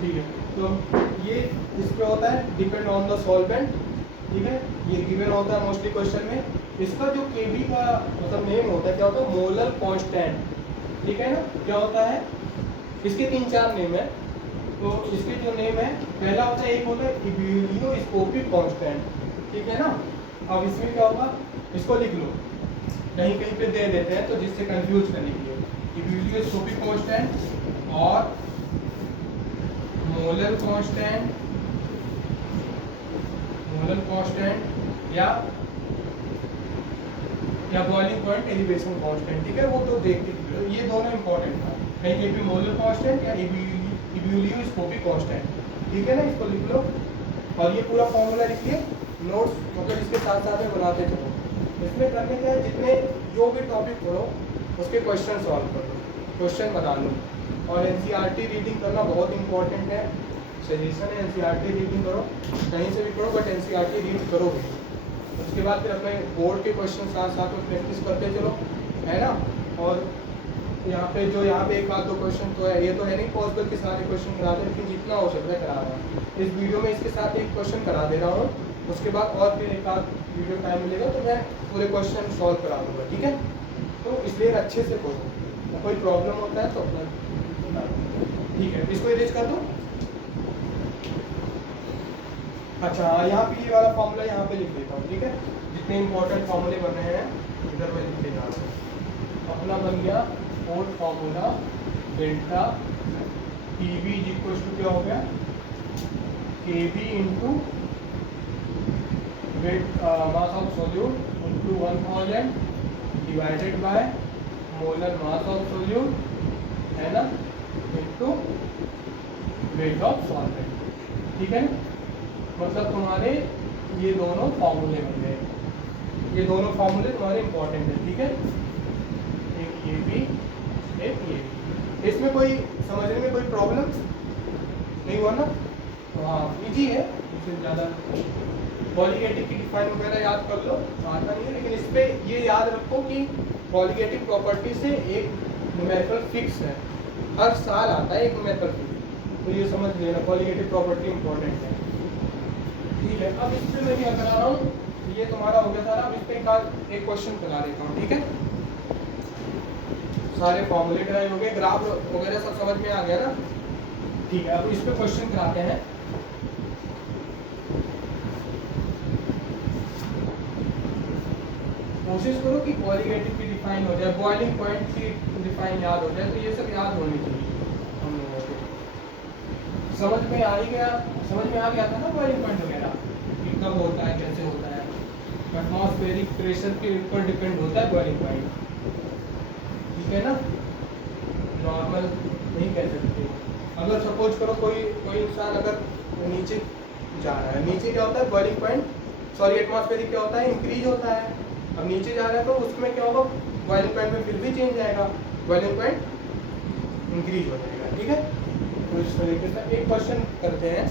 ठीक है, तो ये इस पे होता है डिपेंड ऑन द सॉल्वेंट, ठीक है, ये गिवन होता है मोस्टली क्वेश्चन में। इसका जो केबी का मतलब नेम होता है, क्या होता है, मोलर कांस्टेंट, ठीक है ना। क्या होता है, इसके 3-4 नेम है, तो इसके जो नेम है, पहला होता है, एक होता है इब्यूलियोस्कोपिक कांस्टेंट, ठीक है ना। अब इसमें क्या होगा, इसको लिख लो, कहीं कहीं पे दे देते हैं तो जिससे कंफ्यूज करने के लिए, इब्यूलियोस्कोपिक कांस्टेंट और मोलर कांस्टेंट या बॉइलिंग पॉइंट एलिवेशन कांस्टेंट, ठीक है, वो तो देख के, ये दोनों इंपॉर्टेंट था, कहीं कहीं पे मोलर कांस्टेंट या इब्यूलियोस्कोपिक कांस्टेंट, ठीक है ना, इसको लिख लो। और ये पूरा फॉर्मूला लिखिए, नोट्स मतलब इसके साथ साथ में बनाते चलो। इसमें करने क्या है, जितने जो भी टॉपिक पढ़ो उसके क्वेश्चन सॉल्व कर लो, क्वेश्चन बना लो। और एनसीईआरटी रीडिंग करना बहुत इंपॉर्टेंट है, सजेशन है एनसीईआरटी रीडिंग करो, कहीं से भी पढ़ो बट एनसीईआरटी रीड करोगे। उसके बाद फिर अपने बोर्ड के क्वेश्चन साथ साथ में प्रैक्टिस करते चलो, है ना। और यहाँ पे एक आध दो क्वेश्चन तो है, ये तो है नहीं पॉसिबल कि सारे क्वेश्चन करा दें, लेकिन जितना हो सकता है करा रहा हूँ। इस वीडियो में इसके साथ एक क्वेश्चन करा दे रहा हूँ, उसके बाद और फिर एक आध वीडियो टाइम मिलेगा तो मैं पूरे क्वेश्चन सॉल्व करा दूँगा, ठीक है। तो इसलिए अच्छे से पढ़ो, कोई प्रॉब्लम होता है तो अपना, ठीक है, इसको इरेज कर दो। अच्छा, यहाँ पे ये वाला फॉर्मूला यहाँ पे लिख देता हूँ, ठीक है, जितने इंपॉर्टेंट फॉर्मूले बन रहे हैं इधर पे लिख देना। अपना बन गया fourth formula, delta T B is equal to क्या हो गया, K B into weight mass of solute into 1000 divided by molar mass of solute, है ना, इंटू वेट ऑफ सॉल्वेंट, ठीक है ना। मतलब तुम्हारे ये दोनों फॉर्मूले बन गए, ये दोनों फॉर्मूले तुम्हारे इंपॉर्टेंट है, ठीक है। एक ये भी, एक ये भी। इसमें कोई समझने में कोई प्रॉब्लम नहीं हुआ ना? तो हाँ इजी है, इससे ज़्यादा कॉलिगेटिव की डिफाइन वगैरह याद कर लो, आता नहीं है, लेकिन इस पर ये याद रखो कि कॉलिगेटिव प्रॉपर्टी से एक न्यूमेरिकल फिक्स है, हर साल आता है एक न्यूमेरिकल फिक्स, तो ये समझ लेना कॉलिगेटिव प्रॉपर्टी इंपॉर्टेंट है, ठीक है। अब इससे मैं क्या करा रहा हूँ, ये तुम्हारा हो गया सारा, अब इस पर एक क्वेश्चन करा देता हूँ, ठीक है। सारे फॉर्मूले ड्राइव हो गए, ग्राफ वगैरह सब समझ में आ गया ना, ठीक है। अब इस पे क्वेश्चन कराते हैं। कोशिश करो कि कॉलिगेटिव की डिफाइन हो जाए, बॉइलिंग पॉइंट की डिफाइन याद हो जाए, तो ये सब याद होनी चाहिए हम लोगों को। समझ में आ ही गया, समझ में आ गया था ना बॉइलिंग पॉइंट वगैरह कि कब होता है, कैसे होता है, एटमॉस्फेरिक प्रेशर के ऊपर डिपेंड होता है बॉइलिंग पॉइंट, ठीक है ना, नॉर्मल नहीं कह सकते। अगर सपोज करो कोई इंसान अगर नीचे जा रहा है, नीचे क्या होता है बॉइलिंग पॉइंट, सॉरी एटमॉस्फेरिक क्या होता है, इंक्रीज होता है। अब नीचे जा रहा है तो उसमें क्या होगा, बॉइलिंग पॉइंट में फिर भी चेंज आएगा, बॉइलिंग पॉइंट इंक्रीज हो जाएगा, ठीक है। तो इस तरीके से एक क्वेश्चन करते हैं,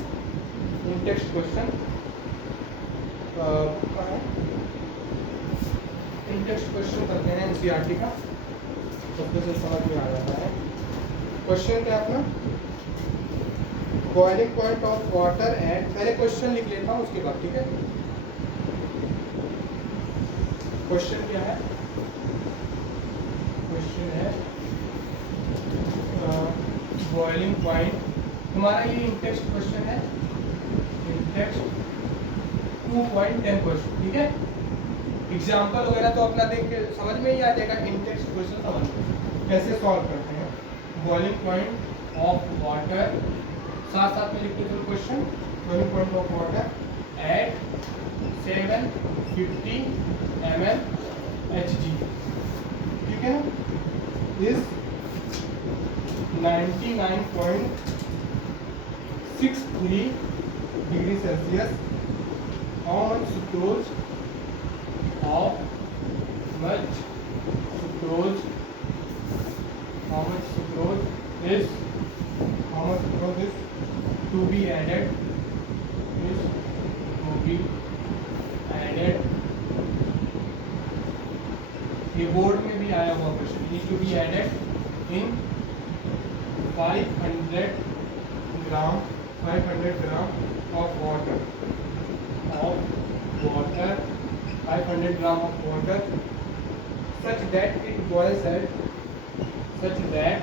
टेक्स्ट क्वेश्चन टेक्स्ट क्वेश्चन करते हैं एनसीईआरटी का, सबसे से समझ में आ जाता है। क्वेश्चन क्या अपना, boiling point of water eight, पहले क्वेश्चन लिख लेता हूँ उसके बाद, ठीक है। क्वेश्चन क्या है, क्वेश्चन है बॉइलिंग पॉइंट, तुम्हारा ये इंटेक्स्ट क्वेश्चन है, इंटेक्स्ट 2.10 क्वेश्चन, ठीक है। एग्जाम्पल वगैरह तो अपना देख के समझ में ही आ जाएगा, इंटेक्स्ट क्वेश्चन समझ कैसे सॉल्व करते हैं। बॉइलिंग पॉइंट ऑफ वाटर, साथ साथ में लिखते थे question, boiling point of water at 750 mmHg, ठीक है, is 99.63 degree Celsius, how much sucrose is to be added, ये बोर्ड में भी आया हुआ question, is to be added in 500 gram of water, 500 gram of water, such that it boils at 100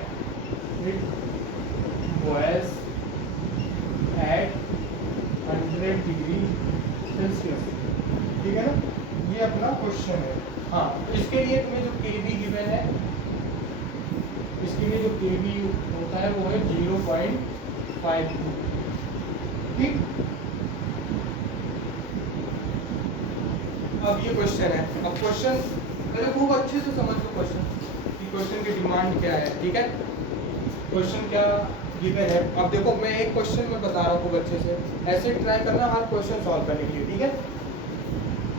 degree Celsius, ठीक है ना। ये अपना क्वेश्चन है। हाँ, इसके लिए तुम्हें जो केबी गिवन है, इसके लिए जो केबी होता है वो है 0.52, ठीक। अब ये क्वेश्चन है, अब क्वेश्चन पहले खूब अच्छे से समझ लो क्वेश्चन कि क्वेश्चन की डिमांड क्या है, ठीक है। क्वेश्चन क्या गिवन है, अब देखो मैं एक क्वेश्चन में बता रहा हूँ खूब अच्छे से, ऐसे ट्राई करना हर क्वेश्चन सॉल्व करने के लिए, ठीक है।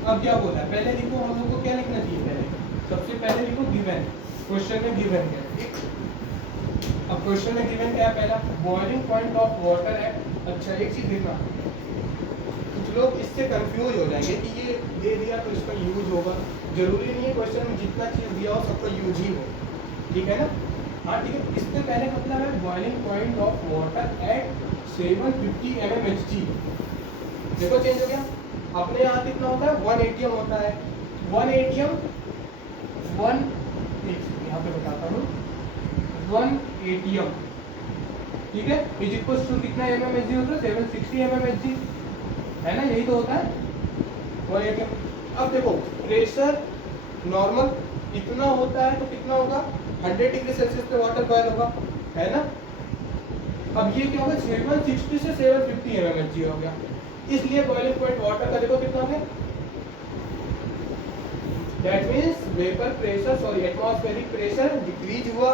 अब क्या बोला है, पहले लिखो, हम लोग को क्या लिखना चाहिए, पहले सबसे पहले लिखो गिवन, क्वेश्चन में गिवन क्या है, ठीक। अब क्वेश्चन में गिवन क्या है, पहला बॉइलिंग पॉइंट ऑफ वाटर है। अच्छा एक चीज देखना, कुछ लोग इससे कंफ्यूज हो जाएंगे कि ये दे दिया तो इसका यूज होगा, जरूरी नहीं है क्वेश्चन में जितना चीज दिया हो सबका यूज ही हो, ठीक है ना। हाँ ठीक है, इससे पहले मतलब है boiling point of water at 750 mmHg, देखो चेंज हो गया, अपने यहाँ कितना होता है 1 atm होता है, 1 atm 1, यहाँ पे बताता हूँ, 1 atm, ठीक है, इज इक्वल टू कितना mmHg होता है, 760 mmHg, है ना, यही तो होता है 1 atm। अब देखो प्रेशर नॉर्मल इतना होता है तो कितना होगा, 100 डिग्री सेल्सियस पे वाटर बॉयल होगा, है ना। अब ये क्या होगा, 760 से 750 mmHg हो गया, इसलिए बॉइलिंग पॉइंट वाटर का देखो कितना है, that means vapour pressure, sorry atmospheric pressure decrease हुआ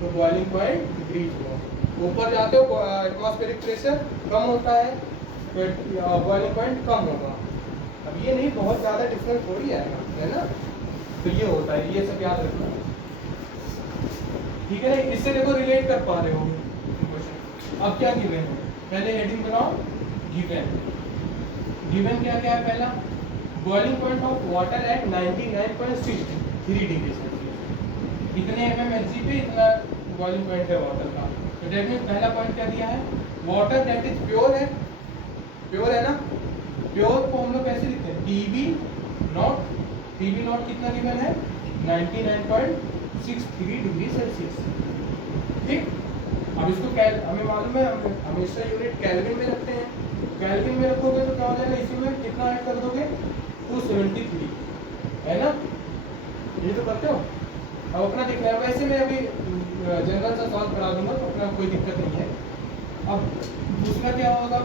तो बॉइलिंग पॉइंट डिक्रीज हुआ, ऊपर जाते हो एटमॉस्फेरिक प्रेशर कम होता है बॉइलिंग पॉइंट कम होगा। अब ये नहीं बहुत ज़्यादा डिफरेंस थोड़ी आएगा, है ना। तो ये होता है, ये सब याद रखना, ठीक है ना। इससे देखो रिलेट कर पा रहे हो क्वेश्चन। अब क्या गिवन है, पहले हेडिंग बनाओ गिवन। गिवन क्या क्या है, पहला boiling point of water eight 99.63 degree Celsius, इतने mmHg पे इतना बॉइलिंग पॉइंट है वाटर का। तो डेट मीन पहला पॉइंट क्या दिया है, वाटर दैट इज प्योर है, प्योर है ना। प्योर को हम लोग कैसे लिखते हैं, टीबी नॉट, टीबी नॉट कितना गिवन है 99.63 डिग्री सेल्सियस, ठीक। अब इसको हमें मालूम है हम हमेशा यूनिट केल्विन में रखते हैं, केल्विन में रखोगे तो क्या हो जाएगा, इसी में कितना ऐड कर दोगे 273, है ना, ये तो करते हो। अब अपना देखना है, वैसे मैं अभी जनरल सा सॉल्व करा दूंगा तो अपना कोई दिक्कत नहीं है। अब दूसरा क्या होगा,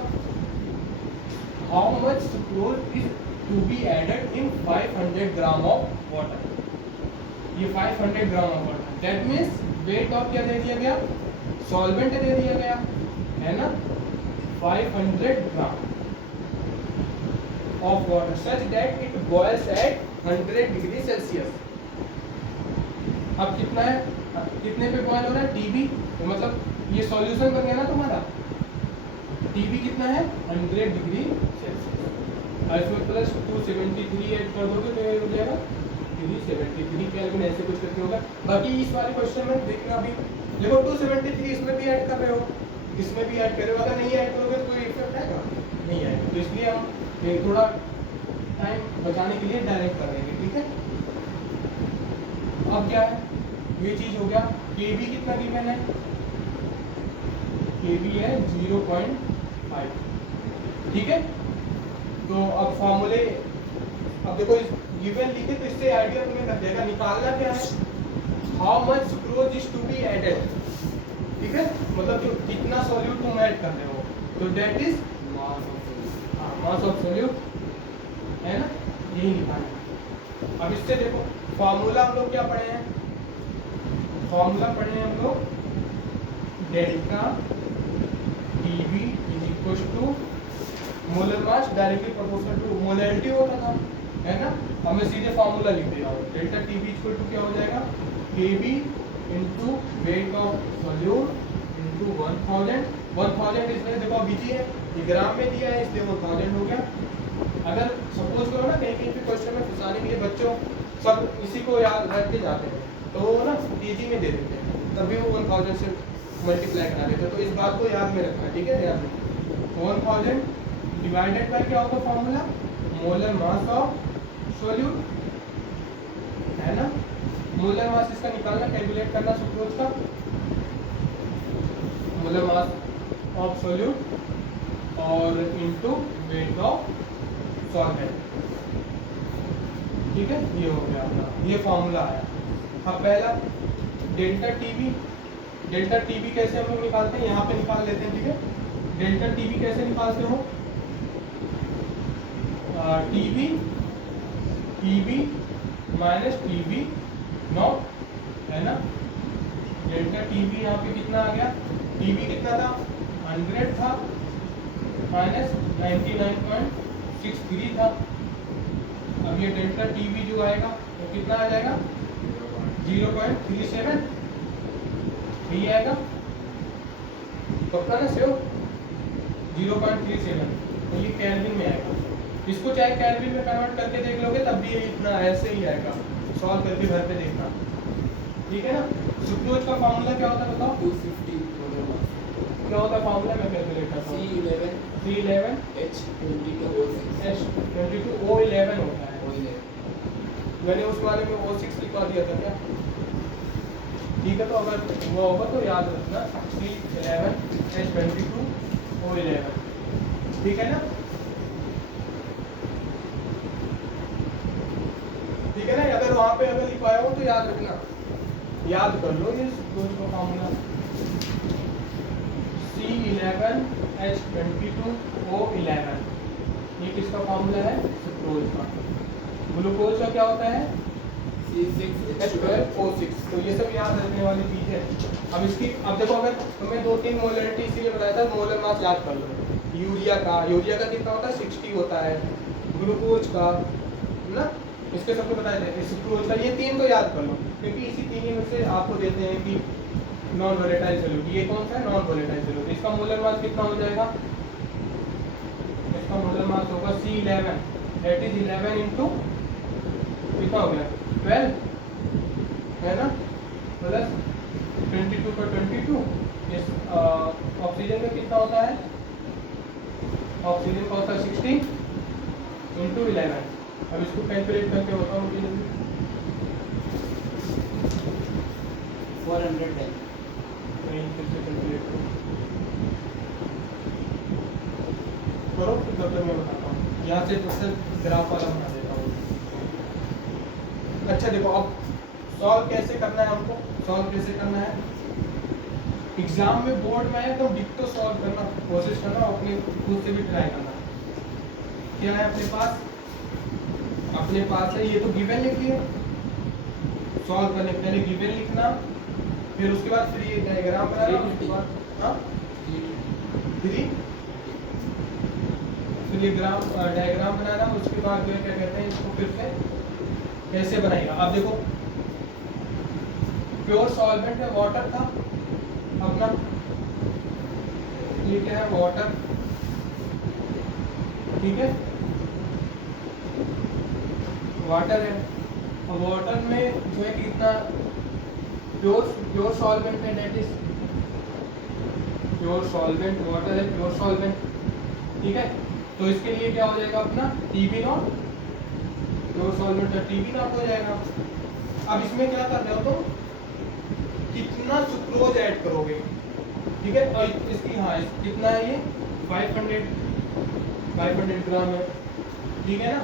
how much sucrose is to be added in 500 gram of water, ये 500 gram of water, that means weight of क्या दे दिया गया, सॉल्वेंट दे दिया गया, है ना, 500 gram of water such that it boils at 100 degree Celsius. अब कितना है, कितने पे बॉयल हो रहा है, टीबी, तो मतलब ये सॉल्यूशन बन गया ना तुम्हारा, टीबी कितना है 100 डिग्री सेल्सियस, और इसमें प्लस 273 ऐड कर दोगे तो ये हो जाएगा 373 केल्विन, ऐसे कुछ करके होगा। बाकी इस वाले क्वेश्चन में देखना, अभी देखो 273 इसमें भी ऐड कर रहे हो, इसमें भी ऐड कर रहे हो, अगर नहीं ऐड करोगे तो कोई इफेक्ट आएगा, नहीं आएगा। तो इसलिए हम थोड़ा टाइम बचाने के लिए डायरेक्ट कर देंगे, ठीक है। अब क्या है, ये चीज हो गया, केबी कितना गिवन है, केबी है 0.5, ठीक है। तो अब फॉर्मूले, अब देखो इस गिवन लिखे तो इससे आइडिया तुम्हें लग जाएगा, निकालना क्या है, how much sucrose is to be added, ठीक है, मतलब जो कितना सॉल्यूट तुम ऐड कर रहे हो, तो that is mass of solute, है ना, यही निकालना। अब इससे देखो फॉर्मूला हम लोग क्या पढ़े हैं, फॉर्मूला पढ़े हैं हम लोग, delta TB is equal to molar mass directly proportional to molarity होता था, है ना। हमें सीधे फॉर्मूला लिख दिया हो, डेल्टा टीबी इक्वल टू क्या हो जाएगा, KB into weight of solute into 1000 इसमें देखो बीजी है, ये ग्राम में दिया है इसलिए 1000 हो गया। अगर सपोज करो ना कहीं कहीं पे क्वेश्चन में फंसाने के लिए बच्चों सब इसी को याद रख के जाते हैं, तो वो ना केजी में दे देते हैं, तभी वो 1000 से मल्टीप्लाई करा देते हैं। तो इस बात को याद में रखना, ठीक है, ध्यान रखना। 1000 डिवाइडेड बाय क्या होगा formula, molar mass of solute, है ना। मोलर मास इसका निकालना, कैलकुलेट करना सुक्रोज का, मोलर मास ऑफ सॉल्यूट और इनटू वेट ऑफ सॉल्वेंट, ठीक है, ये हो गया अपना, ये फॉर्मूला आया। अब पहला डेल्टा टीबी, डेल्टा टीबी कैसे हम लोग निकालते हैं, यहाँ पे निकाल लेते हैं, ठीक है। डेल्टा टीबी कैसे निकालते हो, TB TB minus TB naught, है ना। डेल्टा टीबी यहाँ पे कितना आ गया, टीबी कितना था 100 था माइनस 99.63 था। अब ये डेल्टा टीबी जो आएगा तो कितना आ जाएगा 0.37, यही आएगा, पक्का ना सेव 0.37, तो ये केल्विन में आएगा। इसको चाहे केल्विन में कन्वर्ट करके देख लोगे तब भी ये इतना ऐसे ही आएगा, सॉल्व करके घर पे देखना, ठीक है ना। सुक्रोज का फार्मूला क्या होता है बताओ, 250 क्या होता है फार्मूला, मैं कैलकुलेट करता हूँ, C11 H22 O11 होता है, मैंने उस वाले में O6 लिखवा दिया था क्या, ठीक है। तो अगर वो होगा तो याद रखना C11 H22 O11, ठीक है ना, ठीक है ना। अगर वहाँ पे अगर लिखवाया हो तो याद रखना, याद कर लो इस रोज का फार्मूला, C11 H22 O11, ये किसका फार्मूला है, सुक्रोज का। ग्लूकोज का क्या होता है C6H12O6, तो ये सब याद रखने वाली चीज है। अब इसकी, अब देखो अगर तुम्हें 2-3 मोलरिटी इसीलिए बताया था, मोलर मास याद कर लो, यूरिया का कितना होता है 60 होता है, ग्लूकोज का ना, इसके सबको बताया जाए, सुक्रोज का, ये 3 तो याद कर लो क्योंकि इसी 3 में से आपको देते हैं कि नॉन वोलेटाइल सॉल्यूट, ये कौन सा है नॉन वोलेटाइल सॉल्यूट। इसका मोलर मास कितना हो जाएगा, इसका मोलर मास होगा C11, दैट इज 11 इंटू कितना हो गया 12 है ना, प्लस 22 का 22। इस ऑक्सीजन में कितना होता है, ऑक्सीजन का होता है 16 इंटू 11। अब इसको कैलकुलेट करके बताओ मुझे जल्दी। 410 नहीं, फिर से कैलकुलेट करो फिर तब तक मैं बताता हूँ। यहाँ से तो सर ग्राफ वाला बना देता हूँ। अच्छा देखो, अब सॉल्व कैसे करना है हमको, सॉल्व कैसे करना है, एग्जाम में बोर्ड में है तो डिक्टो सॉल्व करना कोशिश करना, अपने खुद से भी ट्राई करना। क्या है अपने पास, अपने पास है ये तो गिवन लिख लिया, सॉल्व करने पहले गिवन लिखना, फिर उसके बाद फिर ये डायग्राम बनाना, उसके बाद हाँ फिर ये डायग्राम बनाना, उसके बाद जो क्या कहते हैं इसको फिर से कैसे बनाएगा। अब देखो प्योर सॉल्वेंट है, वाटर था अपना, ये क्या है वाटर, ठीक है वाटर है। अब वाटर में जो है कितना प्योर सॉल्वेंट है, that is pure solvent, water है प्योर सॉल्वेंट, ठीक है। तो इसके लिए क्या हो जाएगा अपना TB0, प्योर सॉल्वेंट का TB0 हो जाएगा। अब इसमें क्या कर रहे हो तुम, कितना सुक्रोज ऐड करोगे, ठीक है, और इसकी हाँ कितना है ये 500 ग्राम है, ठीक है ना।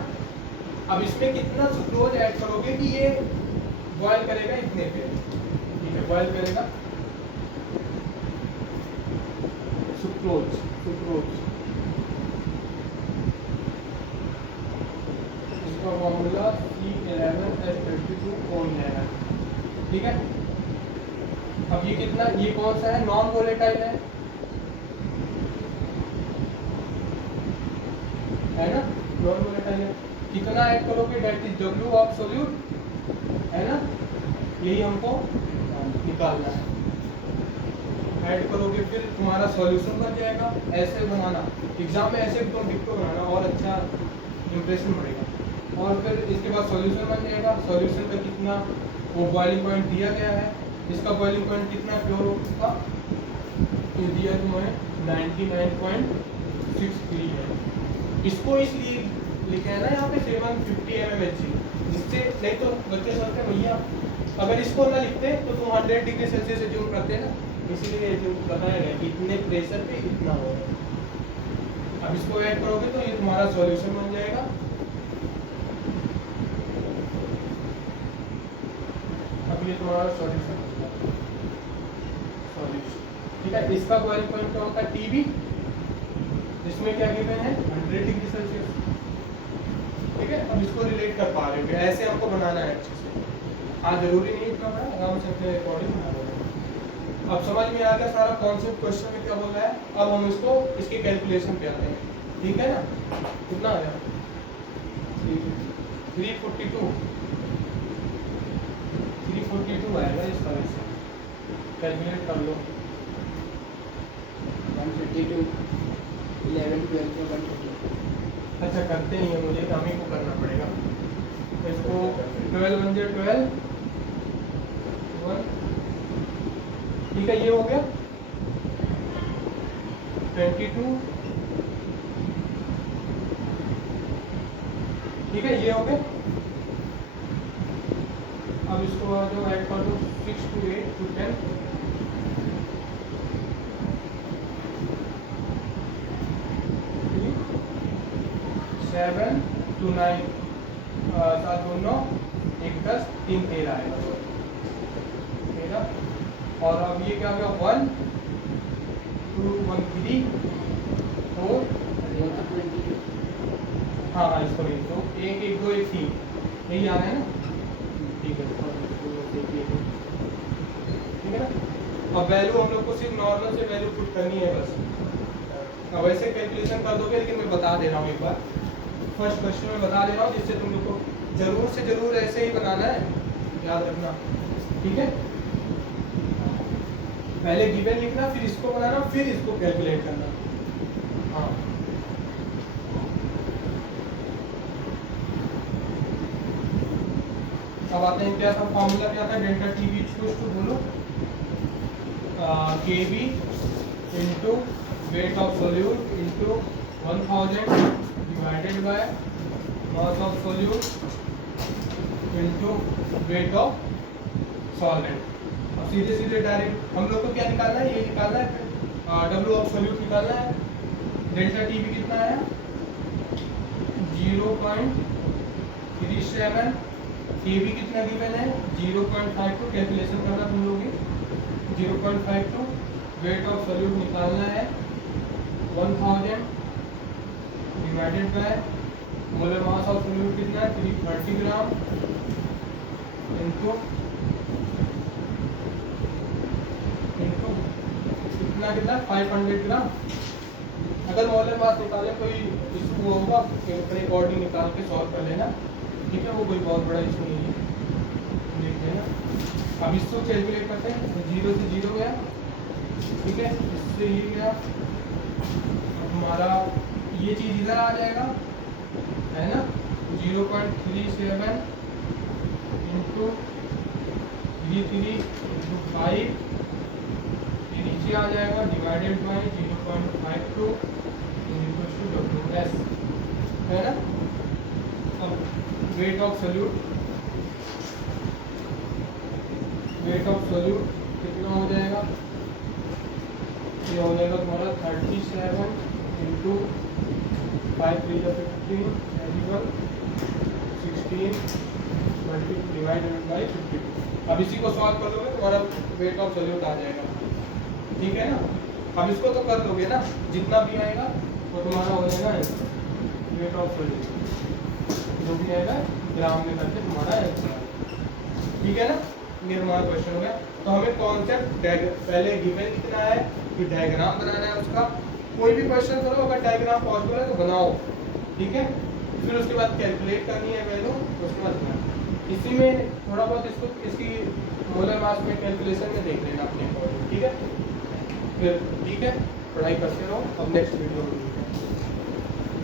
अब इसमें कितना सुक्रोज ऐड करोगे कि ये बॉयल करेगा इतने पे, ठीक है, बॉयल करेगा सुक्रोज, इसका फॉर्मूला C11H22O11, ठीक है। अब ये कितना, ये कौन सा है नॉन वोलेटाइल है ना, नॉन वोलेटाइल है, कितना ऐड करोगे that is W of solute, है ना, यही हमको निकालना है। ऐड करोगे फिर तुम्हारा सॉल्यूशन बन जाएगा। ऐसे बनाना एग्जाम में, ऐसे तुम डिक्टो बनाना और अच्छा इंप्रेशन बढ़ेगा। और फिर इसके बाद सॉल्यूशन बन जाएगा, सॉल्यूशन का कितना वो बॉइलिंग पॉइंट दिया गया है, इसका बॉइलिंग पॉइंट कितना प्योर का ये दिया तुम्हें 99.63 है। इसको इसलिए लिखा है ना यहाँ पे 750 mmHg, जिससे नहीं तो बच्चे सोचते भैया अगर इसको ना लिखते तो तुम 100 डिग्री सेल्सियस एज्यूम करते ना, इसीलिए बताया गया कि इतने प्रेशर पे इतना होगा। अब इसको ऐड करोगे तो ये तुम्हारा सॉल्यूशन बन जाएगा। अब ये तुम्हारा सॉल्यूशन, ठीक है। इसका बॉइलिंग पॉइंट क्या होता है TB, इसमें क्या गिवन है 100 डिग्री सेल्सियस, ठीक है। अब इसको रिलेट कर पा रहे हो, ऐसे हमको बनाना है अच्छे से। हाँ जरूरी नहीं इतना बड़ा, आराम से अपने अकॉर्डिंग बना लो। अब समझ में आ गया सारा कॉन्सेप्ट, क्वेश्चन में क्या बोल रहा है। अब हम इसको इसके कैलकुलेशन पे आते हैं, ठीक है ना। कितना आया 342 आएगा इस तरह से, कैलकुलेट कर लो। 152 11 12 का 152। अच्छा करते नहीं है, मुझे हम ही को करना पड़ेगा इसको। 12 1 12 1, ठीक है, ये हो गया 22, ठीक है, ये हो गया। अब इसको आ जाओ ऐड कर दो 6 to 8 to 10, 7 to 9, 7 2 9 1 10 3 13 आएगा 13। और अब ये क्या हो गया 1 2 1 3 4, हाँ हाँ इसको लिख दो 1 1 2 1 3, यही आ रहा है ना, ठीक है। ठीक है ना। अब वैल्यू हम लोग को सिर्फ नॉर्मल से वैल्यू पुट करनी है बस, अब वैसे कैलकुलेशन कर दोगे, लेकिन मैं बता दे रहा हूँ एक बार, फर्स्ट क्वेश्चन में बता दे रहा हूँ, जिससे तुम लोग को जरूर से जरूर ऐसे ही बनाना है, याद रखना, ठीक है। पहले गिवन लिखना, फिर इसको बनाना, फिर इसको कैलकुलेट करना। हाँ, अब आते हैं क्या था, फॉर्मूला क्या था, डेल्टा टी बी टू बोलो के B into weight of solute into 1000 divided by mass of solute into weight of solvent. अब सीधे सीधे डायरेक्ट हम लोग को क्या निकालना है, ये निकालना है डब्ल्यू ऑफ सोल्यूट निकालना है। डेल्टा टी बी कितना आया 0.37, के बी कितना गिवन है 0.52, कैलकुलेशन करना तुम लोग 0.52, वेट ऑफ सोल्यूट निकालना है 1000 divided by molar mass of solute कितना है 330 ग्राम इनटू कितना 500 ग्राम। अगर मोलर मास निकाले कोई इशू होगा, अपने अकॉर्डिंग निकाल के सॉल्व कर लेना, ठीक है, वो कोई बहुत बड़ा इशू नहीं है, देख लेना। अब इसको कैलकुलेट करते हैं, 0 से 0 गया, ठीक है, इससे ये गया, अब हमारा ये चीज़ इधर आ जाएगा, है ना, 0.37 इंटू 33 इंटू 5, ये नीचे आ जाएगा, डिवाइडेड बाई 0.52 WS, है ना। अब वेट ऑफ सोल्यूट कितना हो जाएगा, ये हो जाएगा तुम्हारा 37 इंटू 5 3 15 16 डिवाइडेड बाई 52। अब इसी को सॉल्व कर लोगे तुम्हारा वेट ऑफ सोल्यूट आ जाएगा, ठीक है ना। अब इसको तो कर लोगे ना, जितना भी आएगा वो तुम्हारा हो जाएगा वेट ऑफ सोल्यूट, जो भी आएगा ग्राम में करके तुम्हारा आंसर, ठीक है ना। ये हमारा क्वेश्चन हो गया। तो हमें कॉन्सेप्ट पहले गिवन कितना है कि डायग्राम बनाना है उसका, कोई भी क्वेश्चन करो अगर डायग्राम पॉसिबल है तो बनाओ, ठीक है। फिर उसके बाद कैलकुलेट करनी है वैल्यू, उसके बाद इसी में थोड़ा बहुत इसको इसकी मोलर मास में कैलकुलेशन में देख लेना अपने अकॉर्डिंग, ठीक है। फिर ठीक है, पढ़ाई करते रहो, अब नेक्स्ट वीडियो में